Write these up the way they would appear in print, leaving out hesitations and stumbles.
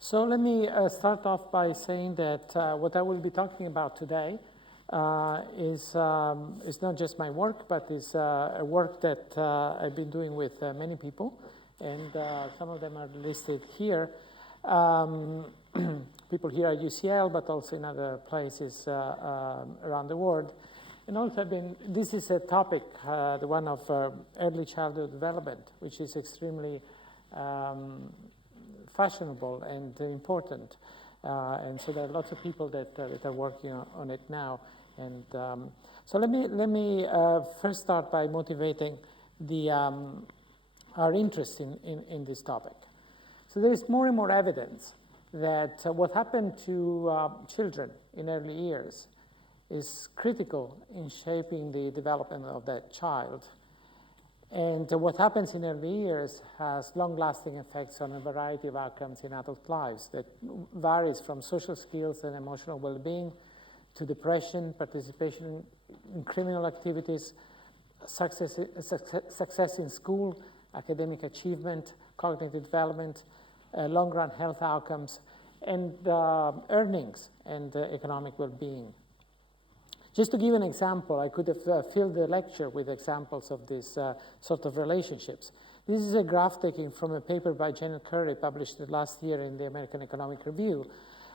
So let me start off by saying that what I will be talking about today is not just my work, but is a work that I've been doing with many people, and some of them are listed here. People here at UCL, but also in other places around the world. And also this is a topic, the one of early childhood development, which is extremely fashionable and important. And so there are lots of people that are working on it now. And so let me first start by motivating our interest in this topic. So there is more and more evidence that what happened to children in early years is critical in shaping the development of that child. And what happens in early years has long-lasting effects on a variety of outcomes in adult lives that varies from social skills and emotional well-being to depression, participation in criminal activities, success in school, academic achievement, cognitive development, long-run health outcomes, and earnings and economic well-being. Just to give an example, I could have filled the lecture with examples of these sort of relationships. This is a graph taken from a paper by Janet Curry published last year in the American Economic Review,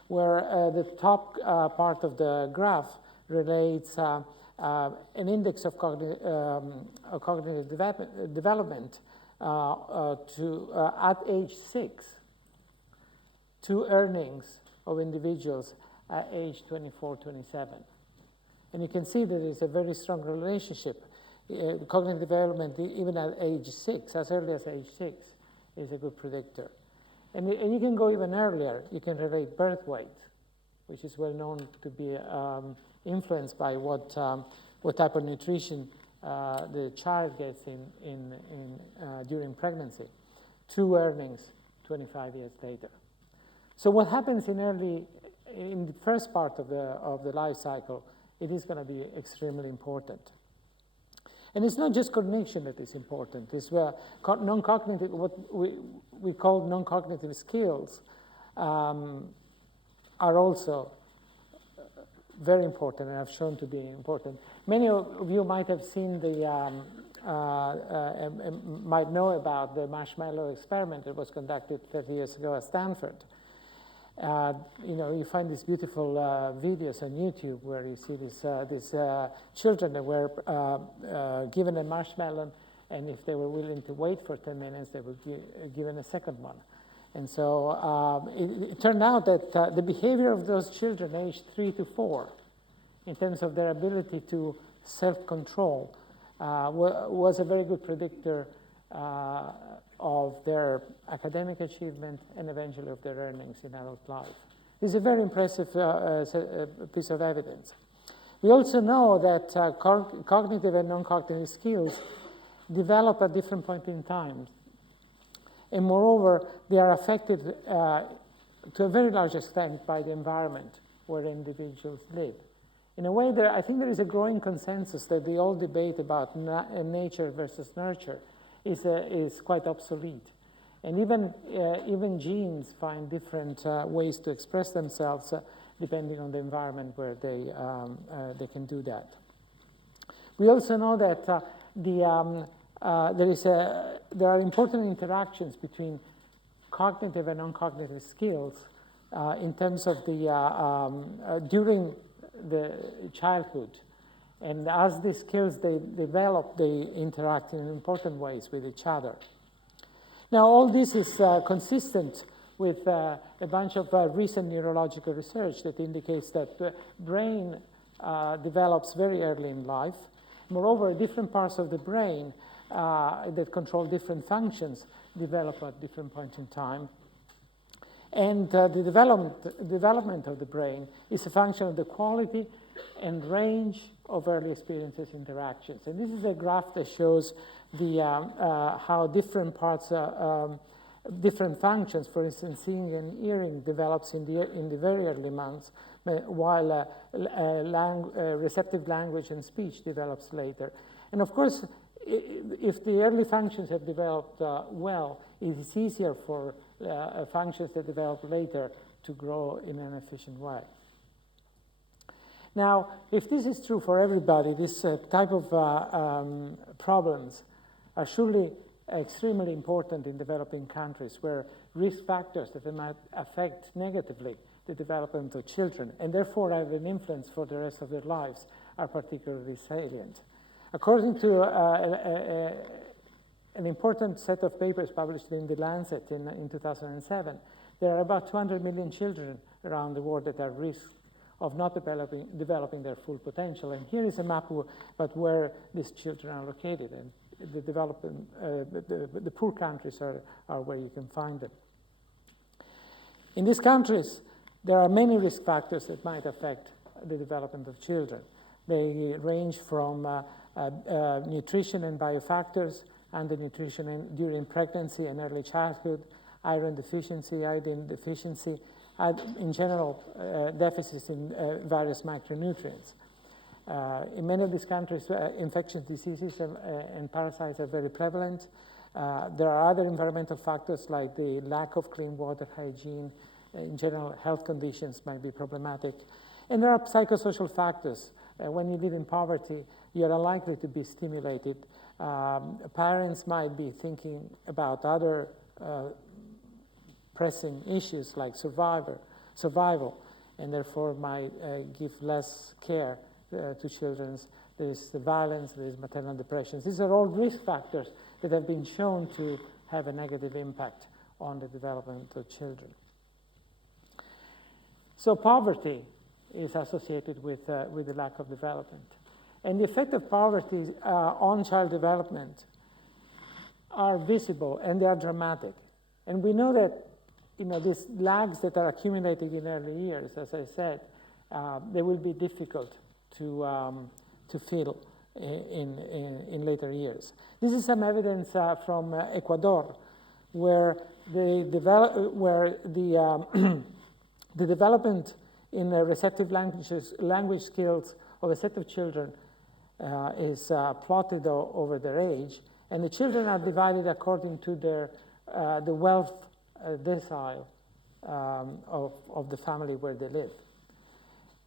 where the top part of the graph relates an index of cognitive development at age 6 to earnings of individuals at age 24, 27. And you can see that there's a very strong relationship. Cognitive development, even at age 6, as early as age 6, is a good predictor. And you can go even earlier. You can relate birth weight, which is well known to be influenced by what type of nutrition the child gets during pregnancy, to earnings 25 years later. So what happens in the first part of the life cycle, it is going to be extremely important. And it's not just cognition that is important. It's non-cognitive, what we call non-cognitive skills are also very important and have shown to be important. Many of you might have seen might know about the marshmallow experiment that was conducted 30 years ago at Stanford. You find these beautiful videos on YouTube where you see these children that were given a marshmallow, and if they were willing to wait for 10 minutes, they were given a second one. And so it turned out that the behavior of those children aged 3 to 4, in terms of their ability to self-control, was a very good predictor of their academic achievement and eventually of their earnings in adult life. This is a very impressive piece of evidence. We also know that cognitive and non-cognitive skills develop at different points in time. And moreover, they are affected to a very large extent by the environment where individuals live. In a way, I think there is a growing consensus that the old debate about nature versus nurture is quite obsolete. And even genes find different ways to express themselves depending on the environment where they can do that. We also know that there are important interactions between cognitive and non-cognitive skills in terms of during the childhood. And as these skills they develop, they interact in important ways with each other. Now, all this is consistent with a bunch of recent neurological research that indicates that the brain develops very early in life. Moreover, different parts of the brain that control different functions develop at different points in time. And the development of the brain is a function of the quality and range of early experiences interactions. And this is a graph that shows how different parts, different functions, for instance, seeing and hearing develops in the very early months, while receptive language and speech develops later. And of course, if the early functions have developed well, it is easier for functions that develop later to grow in an efficient way. Now, if this is true for everybody, this type of problems are surely extremely important in developing countries where risk factors that might affect negatively the development of children and therefore have an influence for the rest of their lives are particularly salient. According to an important set of papers published in The Lancet in 2007, there are about 200 million children around the world that are at risk of not developing their full potential. And here is a map about where these children are located. And the poor countries are where you can find them. In these countries, there are many risk factors that might affect the development of children. They range from nutrition and biofactors, undernutrition during pregnancy and early childhood, iron deficiency, iodine deficiency, in general, deficits in various micronutrients. In many of these countries, infectious diseases and parasites are very prevalent. There are other environmental factors like the lack of clean water, hygiene. In general, health conditions might be problematic. And there are psychosocial factors. When you live in poverty, you're unlikely to be stimulated. Parents might be thinking about other pressing issues like survival, and therefore might give less care to children. There is the violence, there is maternal depressions. These are all risk factors that have been shown to have a negative impact on the development of children. So poverty is associated with the lack of development. And the effect of poverty on child development are visible and they are dramatic. And we know that these lags that are accumulated in early years, as I said, they will be difficult to fill in later years. This is some evidence from Ecuador, where the development in receptive language skills of a set of children is plotted over their age, and the children are divided according to their the wealth decile of the family where they live.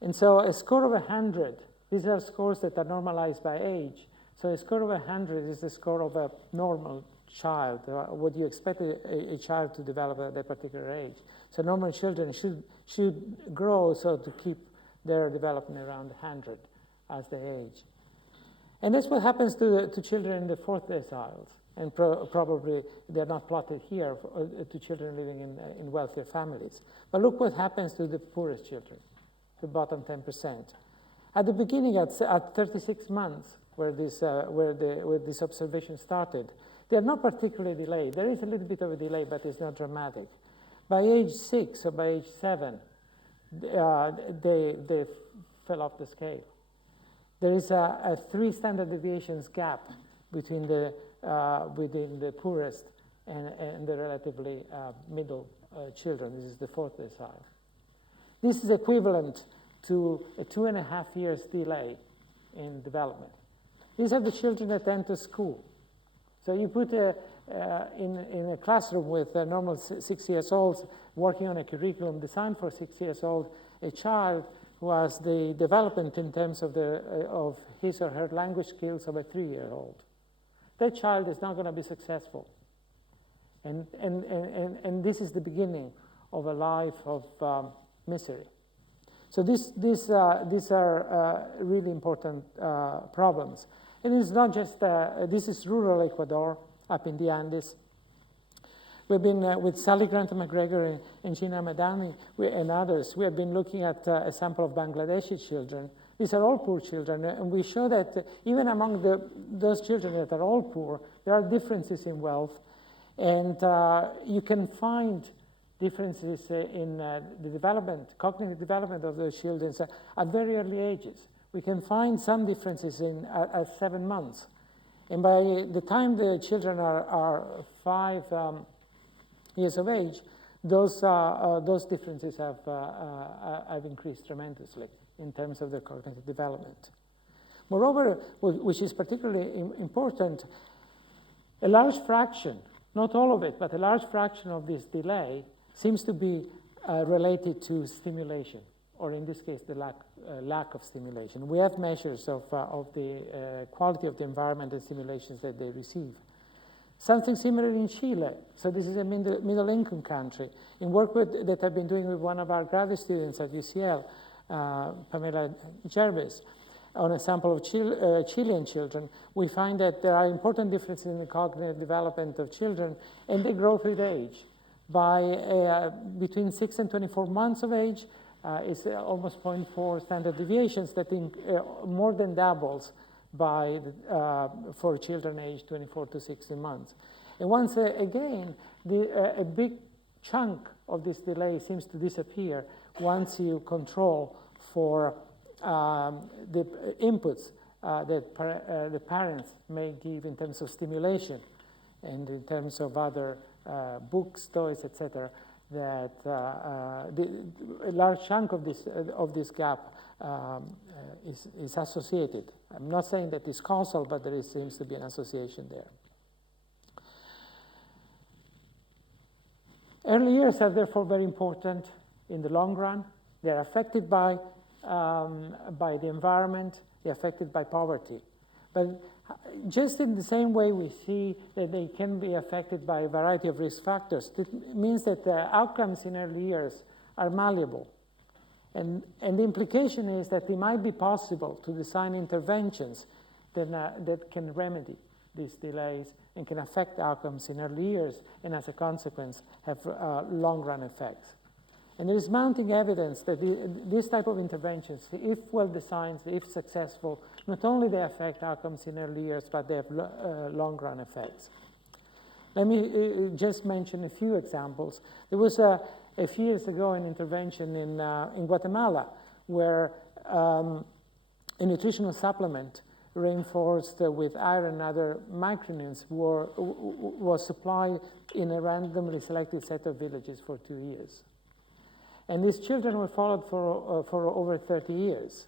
And so a score of 100, these are scores that are normalized by age. So a score of 100 is the score of a normal child, what you expect a child to develop at that particular age. So normal children should grow so to keep their development around 100 as they age. And that's what happens to children in the fourth deciles. And probably they're not plotted here to children living in wealthier families. But look what happens to the poorest children, the bottom 10%. At the beginning, at 36 months, where this observation started, they're not particularly delayed. There is a little bit of a delay, but it's not dramatic. By age 6 or by age 7, they fell off the scale. There is a 3 standard deviations gap between within the poorest and the relatively middle children. This is the fourth decile. This is equivalent to a 2.5 years delay in development. These are the children that enter school. So you put in a classroom with normal 6 years olds working on a curriculum designed for 6 years old, a child who has the development in terms of his or her language skills of a 3-year-old. That child is not going to be successful. And this is the beginning of a life of misery. So these are really important problems. And it's not just, this is rural Ecuador, up in the Andes. We've been, with Sally Grant-McGregor and Gina Madani and others, we have been looking at a sample of Bangladeshi children. These are all poor children, and we show that even among those children that are all poor, there are differences in wealth, and you can find differences in the development, cognitive development of those children at very early ages. We can find some differences at 7 months. And by the time the children are 5 years of age, those differences have increased tremendously in terms of their cognitive development. Moreover, which is particularly important, a large fraction, not all of it, but a large fraction of this delay seems to be related to stimulation, or in this case, the lack of stimulation. We have measures of the quality of the environment and stimulations that they receive. Something similar in Chile. So this is a middle-income country. In work that I've been doing with one of our graduate students at UCL, Pamela Jervis, on a sample of Chilean children, we find that there are important differences in the cognitive development of children, and they grow with age. By between 6 and 24 months of age, it's almost 0.4 standard deviations that more than doubles for children aged 24 to 16 months. And once again, a big chunk of this delay seems to disappear once you control for the inputs that the parents may give in terms of stimulation and in terms of other books, toys, etc. That a large chunk of this gap is associated. I'm not saying that it's causal, but there seems to be an association there. Early years are therefore very important in the long run. They're affected by the environment, they're affected by poverty. But just in the same way we see that they can be affected by a variety of risk factors, it means that the outcomes in early years are malleable. And the implication is that it might be possible to design interventions that can remedy these delays and can affect outcomes in early years, and as a consequence have long-run effects. And there is mounting evidence that this type of interventions, if well-designed, if successful, not only they affect outcomes in early years, but they have long-run effects. Let me just mention a few examples. There was a few years ago an intervention in Guatemala where a nutritional supplement reinforced with iron and other micronutrients was supplied in a randomly selected set of villages for 2 years. And these children were followed for over 30 years.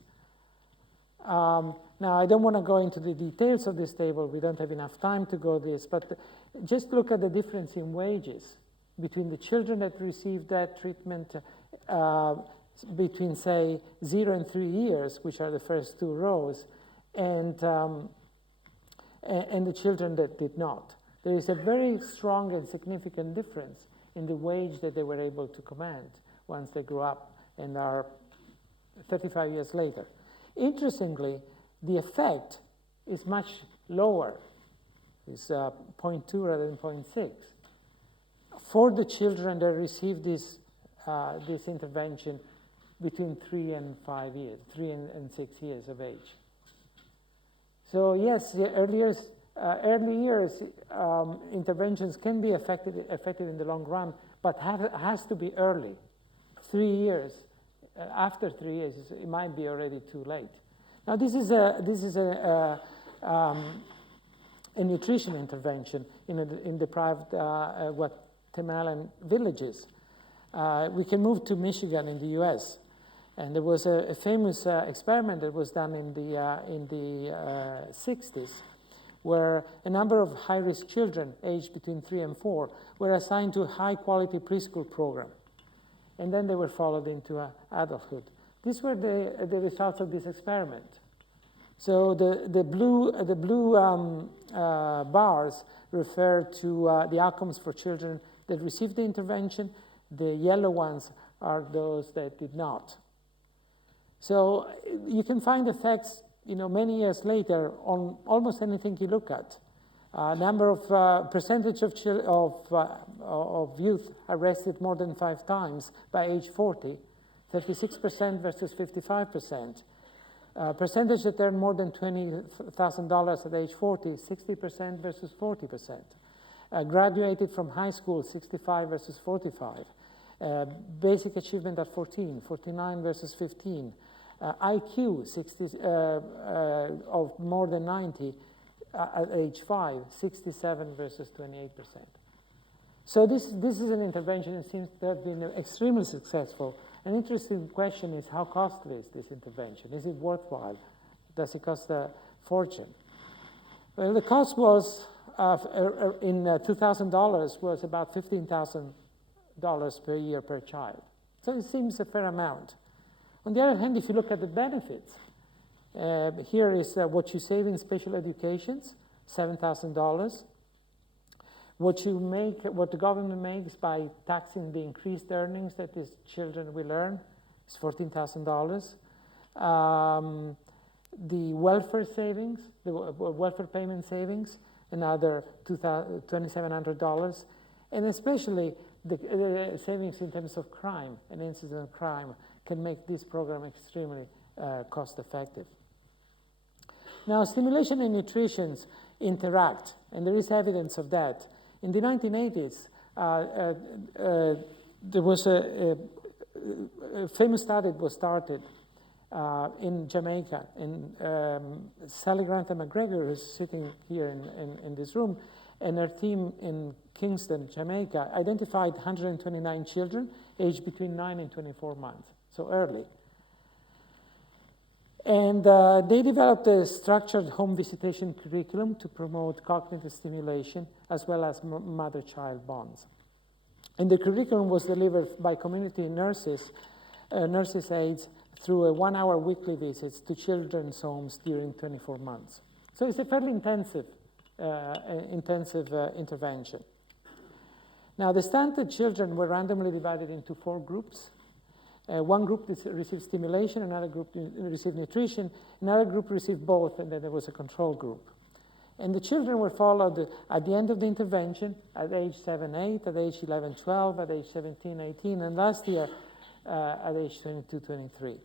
Now, I don't want to go into the details of this table. We don't have enough time to go this, but just look at the difference in wages between the children that received that treatment between, say, 0 and 3 years, which are the first 2 rows, and the children that did not. There is a very strong and significant difference in the wage that they were able to command once they grew up and are 35 years later. Interestingly, the effect is much lower. It's 0.2 rather than 0.6. For the children that received this intervention between 3 and 5 years, 3 and 6 years of age. So yes, early years interventions can be effective in the long run, but has to be early. 3 years, after 3 years, it might be already too late. Now, this is a nutrition intervention in deprived Guatemalan villages. We can move to Michigan in the U.S. And there was a famous experiment that was done in the 60s, where a number of high-risk children aged between 3 and 4 were assigned to a high-quality preschool program. And then they were followed into adulthood. These were the results of this experiment. So the blue bars refer to the outcomes for children that received the intervention. The yellow ones are those that did not. So you can find effects, many years later on almost anything you look at. Number of percentage of youth arrested more than 5 times by age 40, 36% versus 55%. Percentage that earned more than $20,000 at age 40, 60% versus 40%. Graduated from high school, 65 versus 45. Basic achievement at 14, 49 versus 15. IQ of more than 90 at age 5, 67 versus 28%. So this is an intervention that seems to have been extremely successful. An interesting question is how costly is this intervention? Is it worthwhile? Does it cost a fortune? Well, the cost was, in $2,000, was about $15,000 per year per child. So it seems a fair amount. On the other hand, if you look at the benefits, here is what you save in special educations, $7,000. What the government makes by taxing the increased earnings that these children will earn is $14,000. The welfare savings, the welfare payment savings, another $2,700, and especially the savings in terms of crime and incident of crime can make this program extremely cost effective. Now, stimulation and nutrition interact, and there is evidence of that. In the 1980s, there was a famous study that was started in Jamaica, and Sally Grantham McGregor, who's sitting here in this room, and her team in Kingston, Jamaica, identified 129 children aged between 9 and 24 months, so early. And they developed a structured home visitation curriculum to promote cognitive stimulation as well as mother-child bonds. And the curriculum was delivered by community nurses, nurses' aides, through a 1-hour weekly visits to children's homes during 24 months. So it's a fairly intensive intervention. Now, the stunted children were randomly divided into 4 groups. One group received stimulation, another group received nutrition, another group received both, and then there was a control group. And the children were followed at the end of the intervention at age 7, 8, at age 11, 12, at age 17, 18, and last year at age 22, 23.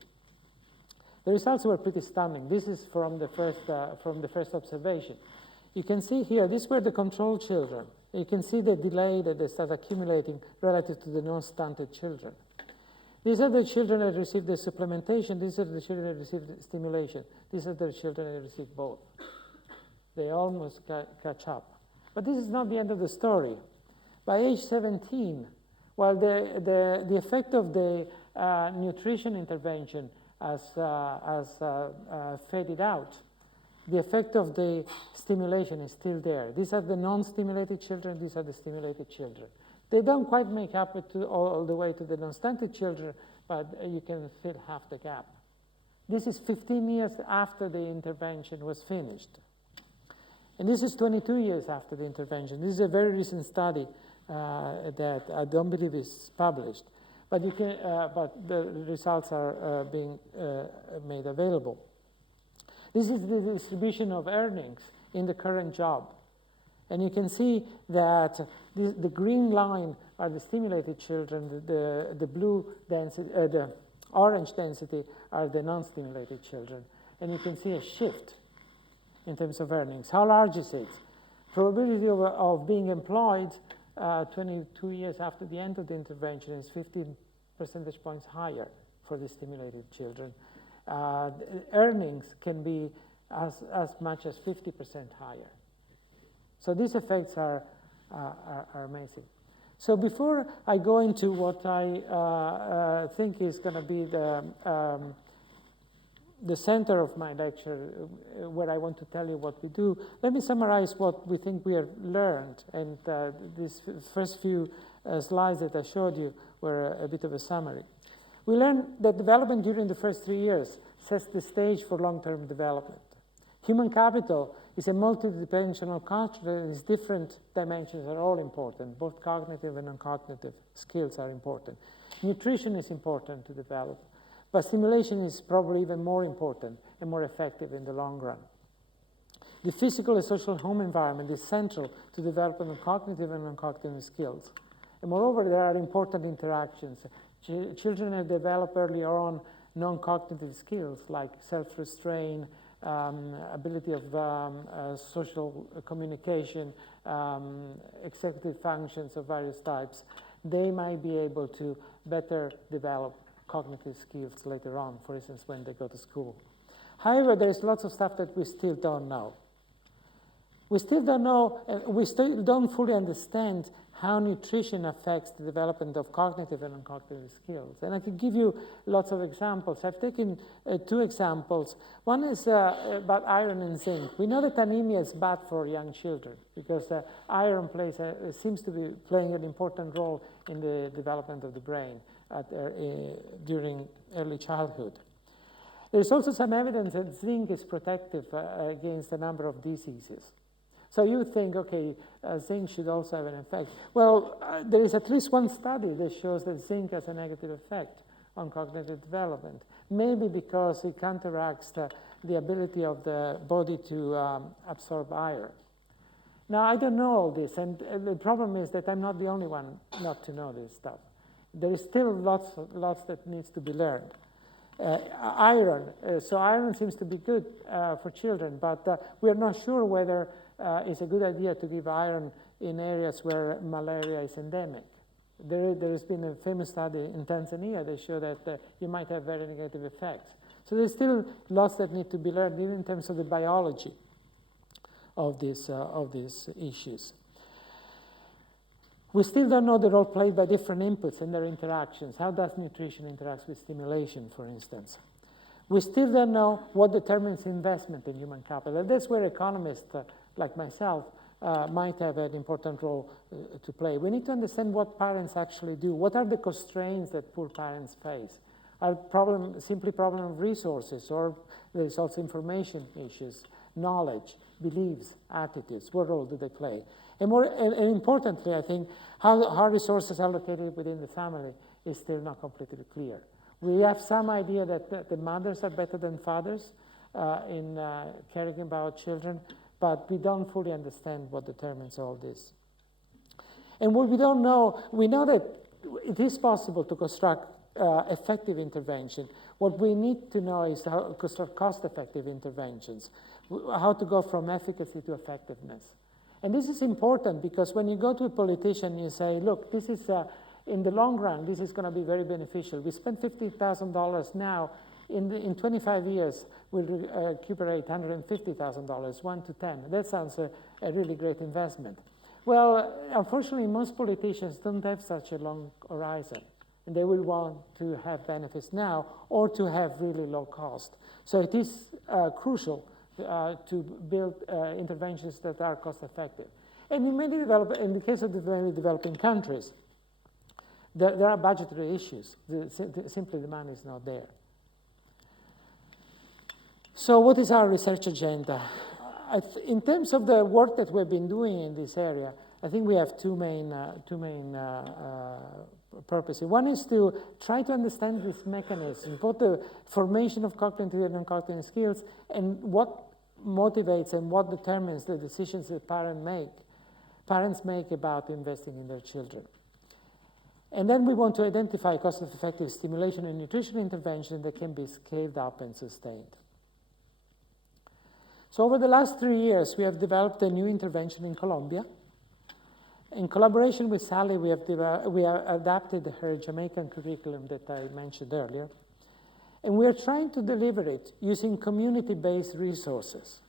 The results were pretty stunning. This is from the first observation. You can see here, these were the control children. You can see the delay that they start accumulating relative to the non-stunted children. These are the children that received the supplementation. These are the children that received the stimulation. These are the children that received both. They almost catch up. But this is not the end of the story. By age 17, while the effect of the nutrition intervention has faded out, the effect of the stimulation is still there. These are the non-stimulated children. These are the stimulated children. They don't quite make up all the way to the non-stunted children, but you can fill half the gap. This is 15 years after the intervention was finished. And this is 22 years after the intervention. This is a very recent study that I don't believe is published, but the results are being made available. This is the distribution of earnings in the current job. And you can see that the green line are the stimulated children, the blue density, the orange density are the non-stimulated children. And you can see a shift in terms of earnings. How large is it? Probability of being employed 22 years after the end of the intervention is 15 percentage points higher for the stimulated children. Earnings can be as much as 50% higher. So these effects are amazing. So before I go into what I think is going to be the center of my lecture, where I want to tell you what we do, let me summarize what we think we have learned. And these first few slides that I showed you were a bit of a summary. We learned that development during the first 3 years sets the stage for long-term development. Human capital is a multidimensional concept, and its different dimensions are all important. Both cognitive and non-cognitive skills are important. Nutrition is important to develop, but stimulation is probably even more important and more effective in the long run. The physical and social home environment is central to developing of cognitive and non-cognitive skills. And moreover, there are important interactions. Children that develop earlier on non-cognitive skills like self-restraint, ability of social communication, executive functions of various types, they might be able to better develop cognitive skills later on, for instance, when they go to school. However, there's lots of stuff that we still don't know. We still don't know, we still don't fully understand how nutrition affects the development of cognitive and non-cognitive skills. And I could give you lots of examples. I've taken 2 examples. One is about iron and zinc. We know that anemia is bad for young children because iron seems to be playing an important role in the development of the brain during early childhood. There's also some evidence that zinc is protective against a number of diseases. So you think, okay, zinc should also have an effect. Well, there is at least one study that shows that zinc has a negative effect on cognitive development, maybe because it counteracts the ability of the body to absorb iron. Now, I don't know all this, and the problem is that I'm not the only one not to know this stuff. There is still lots that needs to be learned. Iron, so iron seems to be good for children, but we're not sure whether it's a good idea to give iron in areas where malaria is endemic. There has been a famous study in Tanzania that showed that you might have very negative effects. So there's still lots that need to be learned, even in terms of the biology of these issues. We still don't know the role played by different inputs and their interactions. How does nutrition interact with stimulation, for instance? We still don't know what determines investment in human capital. And that's where economists like myself might have an important role to play. We need to understand what parents actually do. What are the constraints that poor parents face? Are simply problem of resources, or there's also information issues, knowledge, beliefs, attitudes? What role do they play? And importantly, I think, how resources are allocated within the family is still not completely clear. We have some idea that the mothers are better than fathers in caring about children, but we don't fully understand what determines all this. And what we don't know, we know that it is possible to construct effective intervention. What we need to know is how to construct cost-effective interventions, how to go from efficacy to effectiveness. And this is important because when you go to a politician, you say, look, this is, in the long run, this is going to be very beneficial. We spend $50,000 now. In 25 years, we'll recuperate $150,000, 1 to 10. That sounds a really great investment. Well, unfortunately, most politicians don't have such a long horizon. And they will want to have benefits now or to have really low cost. So it is crucial to build interventions that are cost-effective. And in the case of the very developing countries, there are budgetary issues. Simply the money is not there. So what is our research agenda? In terms of the work that we've been doing in this area, I think we have two main purposes. One is to try to understand this mechanism, both the formation of cognitive and non-cognitive skills, and what motivates and what determines the decisions that parents make about investing in their children. And then we want to identify cost-effective stimulation and nutrition intervention that can be scaled up and sustained. So over the last 3 years, we have developed a new intervention in Colombia. In collaboration with Sally, we have adapted her Jamaican curriculum that I mentioned earlier. And we are trying to deliver it using community-based resources.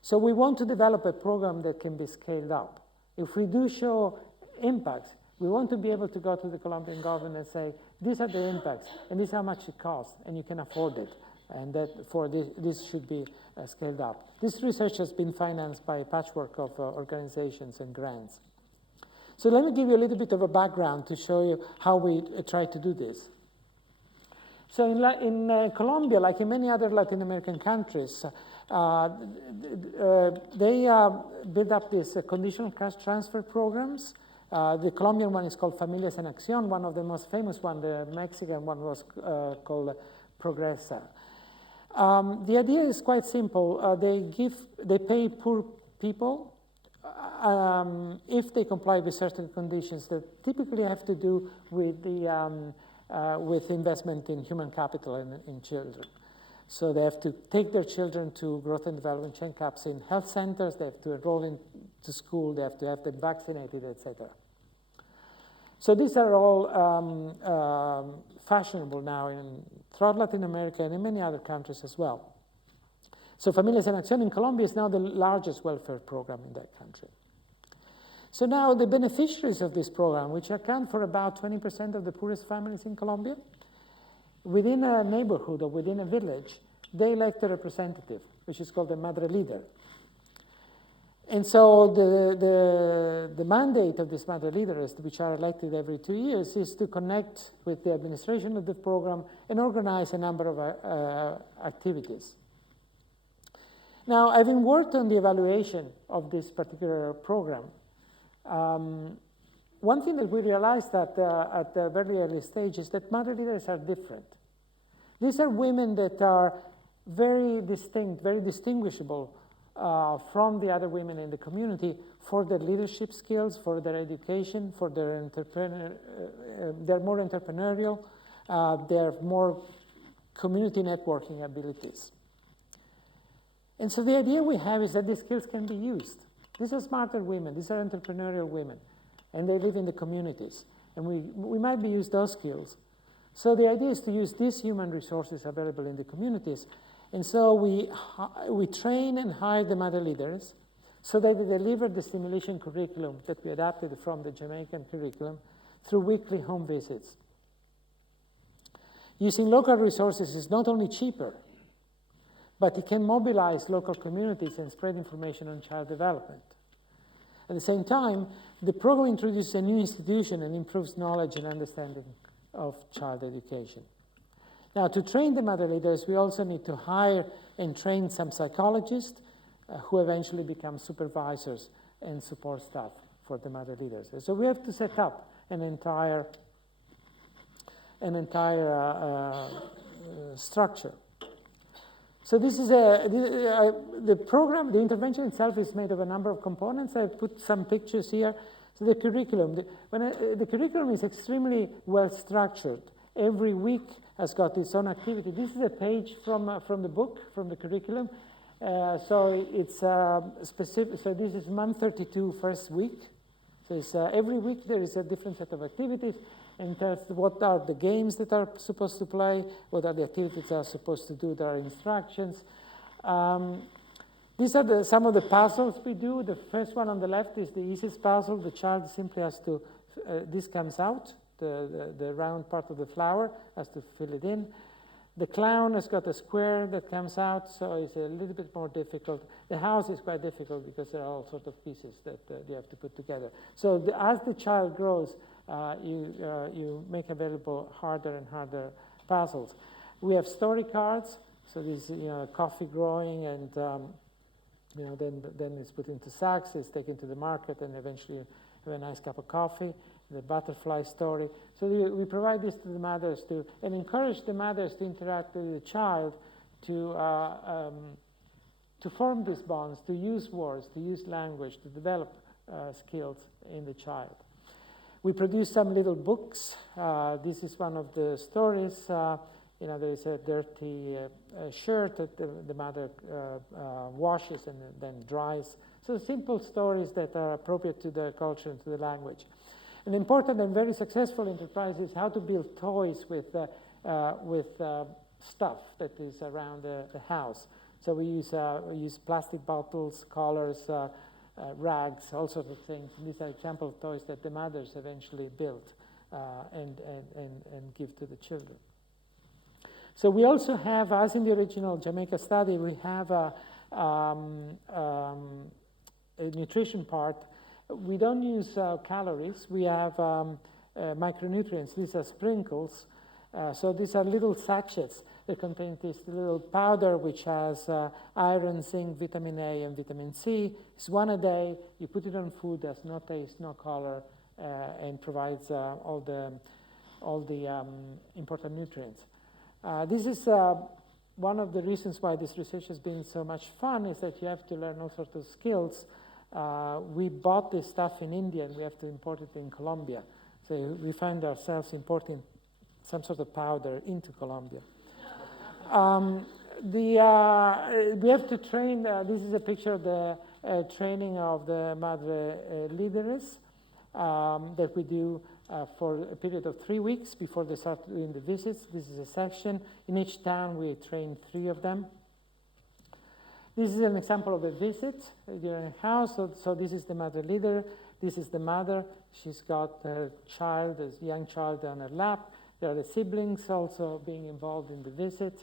So we want to develop a program that can be scaled up. If we do show impacts, we want to be able to go to the Colombian government and say, these are the impacts, and this is how much it costs, and you can afford it. And that for this should be scaled up. This research has been financed by a patchwork of organizations and grants. So let me give you a little bit of a background to show you how we try to do this. So in Colombia, like in many other Latin American countries, they build up these conditional cash transfer programs. The Colombian one is called Familias en Acción. One of the most famous ones, the Mexican one, was called Progresa. The idea is quite simple. They pay poor people if they comply with certain conditions that typically have to do with with investment in human capital and in children. So they have to take their children to growth and development checkups in health centers. They have to enroll into school. They have to have them vaccinated, etc. So these are all fashionable now throughout Latin America and in many other countries as well. So Familias en Acción in Colombia is now the largest welfare program in that country. So now the beneficiaries of this program, which account for about 20% of the poorest families in Colombia, within a neighborhood or within a village, they elect a representative, which is called the Madre Leader. And so the mandate of these Madre Leaders, which are elected every 2 years, is to connect with the administration of the program and organize a number of activities. Now, having worked on the evaluation of this particular program, one thing that we realized that at the very early stage is that Madre Leaders are different. These are women that are very distinct, very distinguishable from the other women in the community for their leadership skills, for their education, for their they're more entrepreneurial, they're more community networking abilities. And so the idea we have is that these skills can be used. These are smarter women, these are entrepreneurial women, and they live in the communities. And we might be use those skills. So the idea is to use these human resources available in the communities. And so we train and hire the Madre Leaders so that they deliver the stimulation curriculum that we adapted from the Jamaican curriculum through weekly home visits. Using local resources is not only cheaper, but it can mobilize local communities and spread information on child development. At the same time, the program introduces a new institution and improves knowledge and understanding of child education. Now, to train the Madre Leaders, we also need to hire and train some psychologists who eventually become supervisors and support staff for the Madre Leaders. So we have to set up an entire structure. So this is the program. The intervention itself is made of a number of components. I've put some pictures here. So the curriculum. The curriculum is extremely well structured. Every week has got its own activity. This is a page from the book, from the curriculum. So it's specific. So this is month 32, first week. So it's, every week there is a different set of activities, and tells what are the games that are supposed to play, what are the activities that are supposed to do, there are instructions. These are some of the puzzles we do. The first one on the left is the easiest puzzle. The child simply has to, this comes out, the round part of the flower, has to fill it in. The clown has got a square that comes out, so it's a little bit more difficult. The house is quite difficult because there are all sorts of pieces that you have to put together. So as the child grows, you make available harder and harder puzzles. We have story cards, so this coffee growing, and then it's put into sacks, it's taken to the market, and eventually you have a nice cup of coffee. The butterfly story. So we provide this to the mothers and encourage the mothers to interact with the child to form these bonds, to use words, to use language, to develop skills in the child. We produce some little books. This is one of the stories. There is a dirty shirt that the mother washes and then dries. So simple stories that are appropriate to the culture and to the language. An important and very successful enterprise is how to build toys with stuff that is around the house. So we use plastic bottles, collars, rags, all sorts of things. And these are example of toys that the mothers eventually build and give to the children. So we also have, as in the original Jamaica study, we have a nutrition part. We don't use calories. We have micronutrients. These are sprinkles. So these are little sachets that contain this little powder which has iron, zinc, vitamin A, and vitamin C. It's one a day. You put it on food. There's no taste, no color, and provides all the important nutrients. This is one of the reasons why this research has been so much fun, is that you have to learn all sorts of skills. We bought this stuff in India and we have to import it in Colombia. So we find ourselves importing some sort of powder into Colombia. We have to train, this is a picture of the training of the Madre Leaders that we do for a period of 3 weeks before they start doing the visits. This is a section. In each town we train 3 of them. This is an example of a visit during a house. So this is the mother leader. This is the mother. She's got her child, a young child on her lap. There are the siblings also being involved in the visit.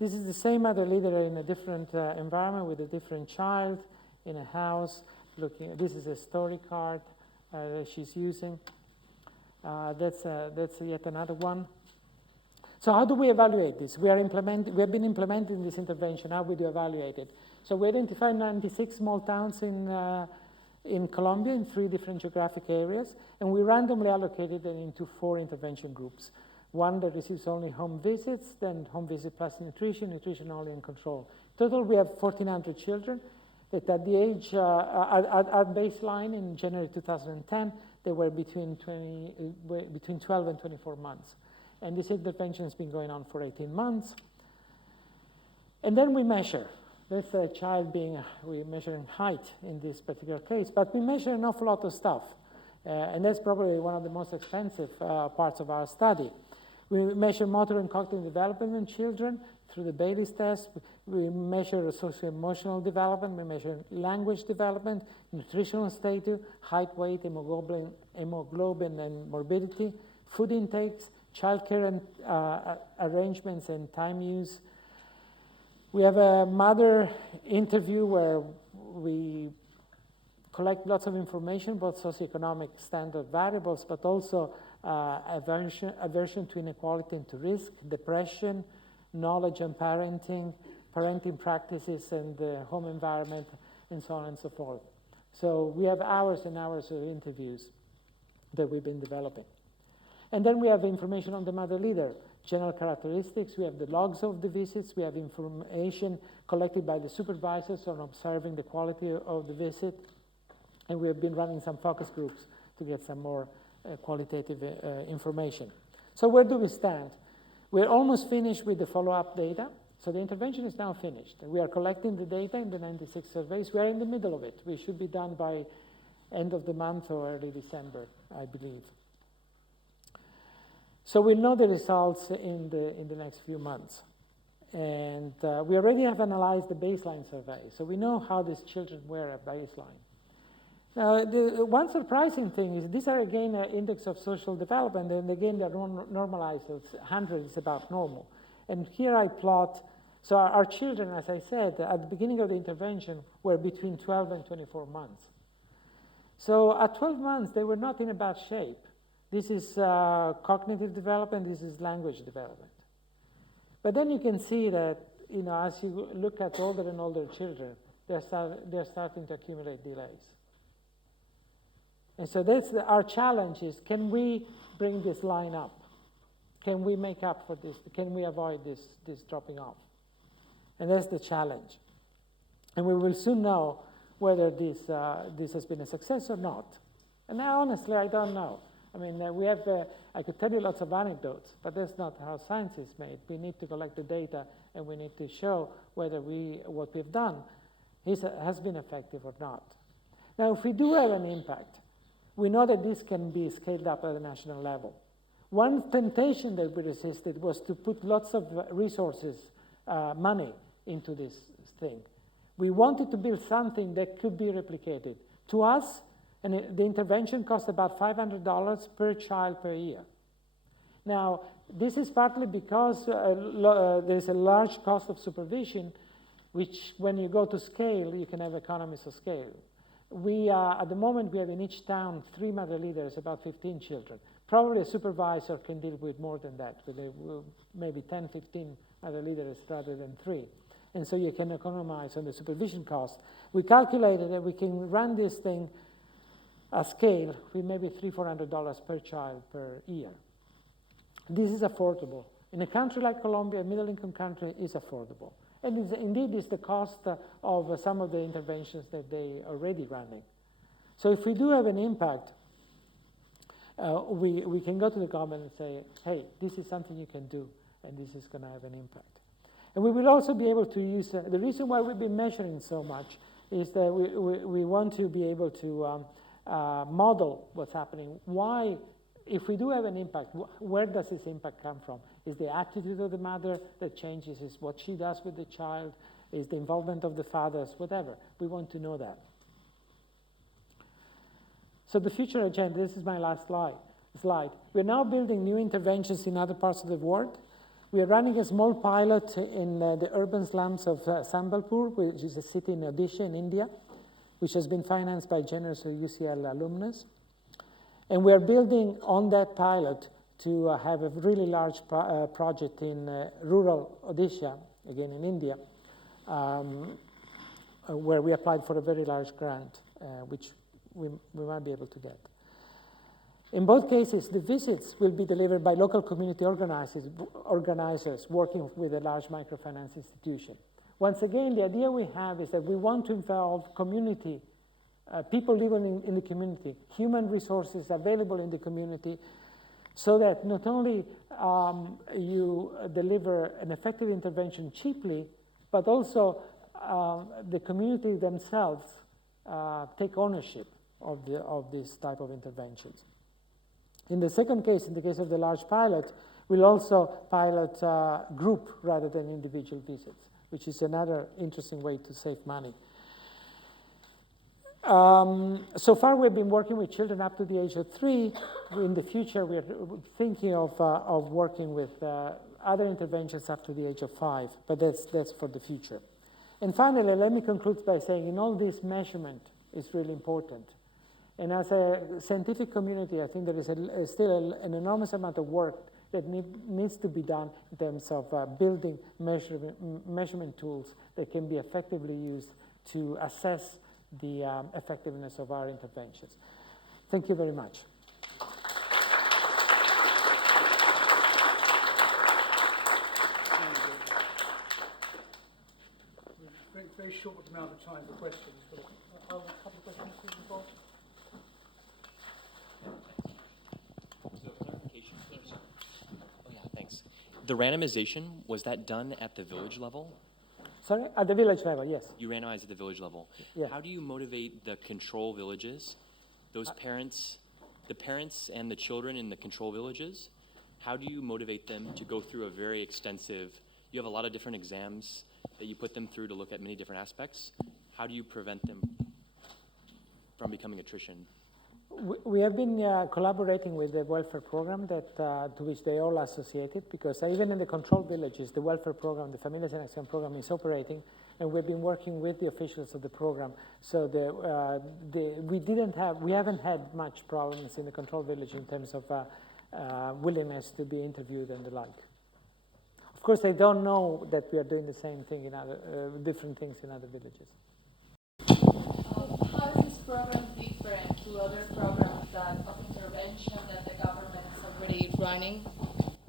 This is the same mother leader in a different environment with a different child in a house. This is a story card that she's using. That's yet another one. So how do we evaluate this? We have been implementing this intervention. How would you evaluate it? So we identified 96 small towns in Colombia in 3 different geographic areas, and we randomly allocated them into 4 intervention groups. One that receives only home visits, then home visit plus nutrition, nutrition only and control. Total, we have 1,400 children that at the age, at baseline in January 2010, they were between 12 and 24 months. And this intervention has been going on for 18 months. And then we measure. That's a child we're measuring height in this particular case, but we measure an awful lot of stuff. And that's probably one of the most expensive parts of our study. We measure motor and cognitive development in children through the Bayley's test. We measure socio-emotional development. We measure language development, nutritional status, height, weight, hemoglobin and morbidity, food intakes, childcare and arrangements and time use. We have a mother interview where we collect lots of information, both socioeconomic standard variables, but also aversion to inequality and to risk, depression, knowledge and parenting practices and the home environment, and so on and so forth. So we have hours and hours of interviews that we've been developing. And then we have information on the mother leader, general characteristics. We have the logs of the visits. We have information collected by the supervisors on observing the quality of the visit. And we have been running some focus groups to get some more qualitative information. So where do we stand? We're almost finished with the follow-up data. So the intervention is now finished. We are collecting the data in the 96 surveys. We are in the middle of it. We should be done by end of the month or early December, I believe. So we'll know the results in the next few months. And we already have analyzed the baseline survey. So we know how these children were at baseline. Now, the one surprising thing is these are, again, an index of social development, and again, they're normalized, so 100 is about normal. And here I plot, so our children, as I said, at the beginning of the intervention, were between 12 and 24 months. So at 12 months, they were not in a bad shape. This is cognitive development, this is language development. But then you can see that, as you look at older and older children, they're starting to accumulate delays. And so that's our challenge is, can we bring this line up? Can we make up for this? Can we avoid this dropping off? And that's the challenge. And we will soon know whether this has been a success or not. And honestly, I don't know. I mean, I could tell you lots of anecdotes, but that's not how science is made. We need to collect the data, and we need to show whether what we've done has been effective or not. Now, if we do have an impact, we know that this can be scaled up at the national level. One temptation that we resisted was to put lots of resources, money, into this thing. We wanted to build something that could be replicated. To us, and the intervention cost about $500 per child per year. Now, this is partly because there's a large cost of supervision, which when you go to scale, you can have economies of scale. At the moment, we have in each town 3 mother leaders, about 15 children. Probably a supervisor can deal with more than that, with maybe 10, 15 mother leaders rather than 3. And so you can economize on the supervision cost. We calculated that we can run this thing at scale with maybe $300-400 per child per year. This is affordable. In a country like Colombia, a middle-income country, is affordable. And indeed, it's the cost of some of the interventions that they are already running. So if we do have an impact, we can go to the government and say, hey, this is something you can do, and this is going to have an impact. And we will also be able to use, the reason why we've been measuring so much is that we want to be able to model what's happening. Why, if we do have an impact, where does this impact come from? Is the attitude of the mother that changes? Is what she does with the child? Is the involvement of the fathers, whatever. We want to know that. So the future agenda, this is my last slide. We're now building new interventions in other parts of the world. We are running a small pilot in the urban slums of Sambalpur, which is a city in Odisha in India, which has been financed by generous UCL alumnus. And we are building on that pilot to have a really large project in rural Odisha, again in India, where we applied for a very large grant, which we might be able to get. In both cases, the visits will be delivered by local community organizers working with a large microfinance institution. Once again, the idea we have is that we want to involve community, people living in the community, human resources available in the community, so that not only you deliver an effective intervention cheaply, but also the community themselves take ownership of this type of interventions. In the second case, in the case of the large pilot, we'll also pilot group rather than individual visits, which is another interesting way to save money. So far, we've been working with children up to the age of 3. In the future, we're thinking of working with other interventions up to the age of 5, but that's for the future. And finally, let me conclude by saying in all this, measurement is really important. And as a scientific community, I think there is still an enormous amount of work that needs to be done in terms of building measurement tools that can be effectively used to assess the effectiveness of our interventions. Thank you very much. Very short amount of time for questions. But a couple of questions, please, before. Thanks. The randomization, was that done at the village level? Sorry? At the village level, yes. You randomized at the village level. Yeah. How do you motivate the control villages, those parents, the parents and the children in the control villages? How do you motivate them to go through a very extensive, you have a lot of different exams that you put them through to look at many different aspects. How do you prevent them from becoming attrition? We have been collaborating with the welfare program that to which they all associated, because even in the control villages, the welfare program, the Familias en Acción program is operating, and we've been working with the officials of the program. So we haven't had much problems in the control village in terms of willingness to be interviewed and the like. Of course, they don't know that we are doing the same thing in other different things in other villages. How is this program different to other programs of intervention that the government is already running?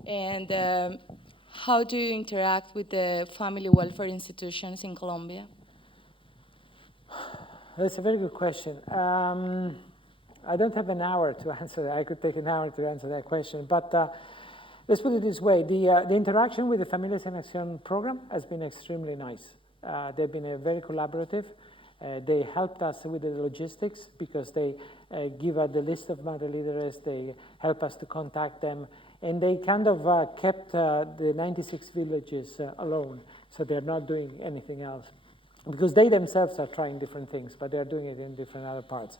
And how do you interact with the family welfare institutions in Colombia? That's a very good question. I don't have an hour to answer that. I could take an hour to answer that question. But let's put it this way. The interaction with the Familias en Acción program has been extremely nice. They've been very collaborative. They helped us with the logistics because they give us the list of mother leaders. They help us to contact them. And they kind of kept the 96 villages alone. So they're not doing anything else. Because they themselves are trying different things, but they're doing it in different other parts.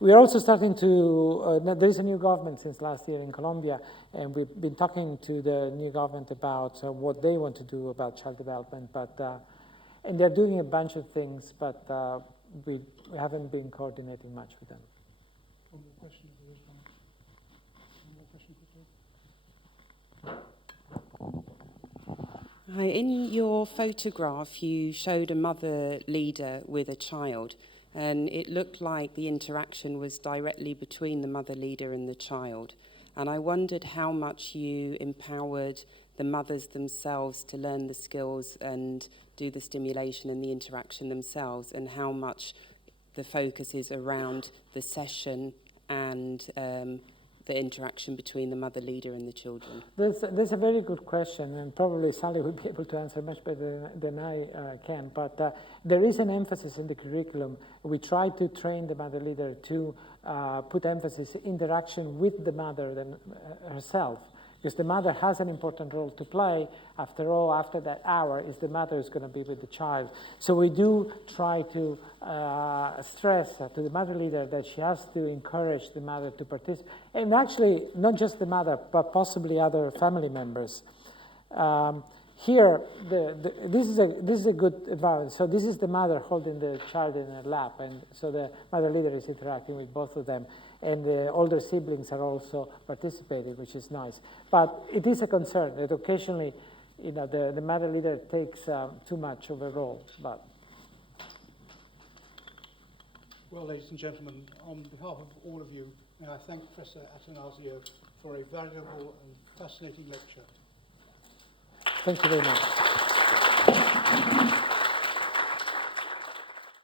We are also starting to, there is a new government since last year in Colombia, and we've been talking to the new government about what they want to do about child development, and they're doing a bunch of things, but we haven't been coordinating much with them. One more question, there is one. One more question, quickly. Hi, in your photograph, you showed a mother leader with a child. And it looked like the interaction was directly between the mother leader and the child. And I wondered how much you empowered the mothers themselves to learn the skills and do the stimulation and the interaction themselves, and how much the focus is around the session and the interaction between the mother leader and the children. That's a very good question, and probably Sally will be able to answer much better than I can. But there is an emphasis in the curriculum. We try to train the mother leader to put emphasis interaction with the mother herself, because the mother has an important role to play. After all, after that hour, is the mother who's going to be with the child. So we do try to stress to the mother leader that she has to encourage the mother to participate, and actually not just the mother, but possibly other family members. Here, this is a good environment. So this is the mother holding the child in her lap, and so the mother leader is interacting with both of them, and the older siblings are also participating, which is nice. But it is a concern that occasionally, the mother leader takes too much of a role. But well, ladies and gentlemen, on behalf of all of you, may I thank Professor Attanasio for a valuable and fascinating lecture. Thank you very much.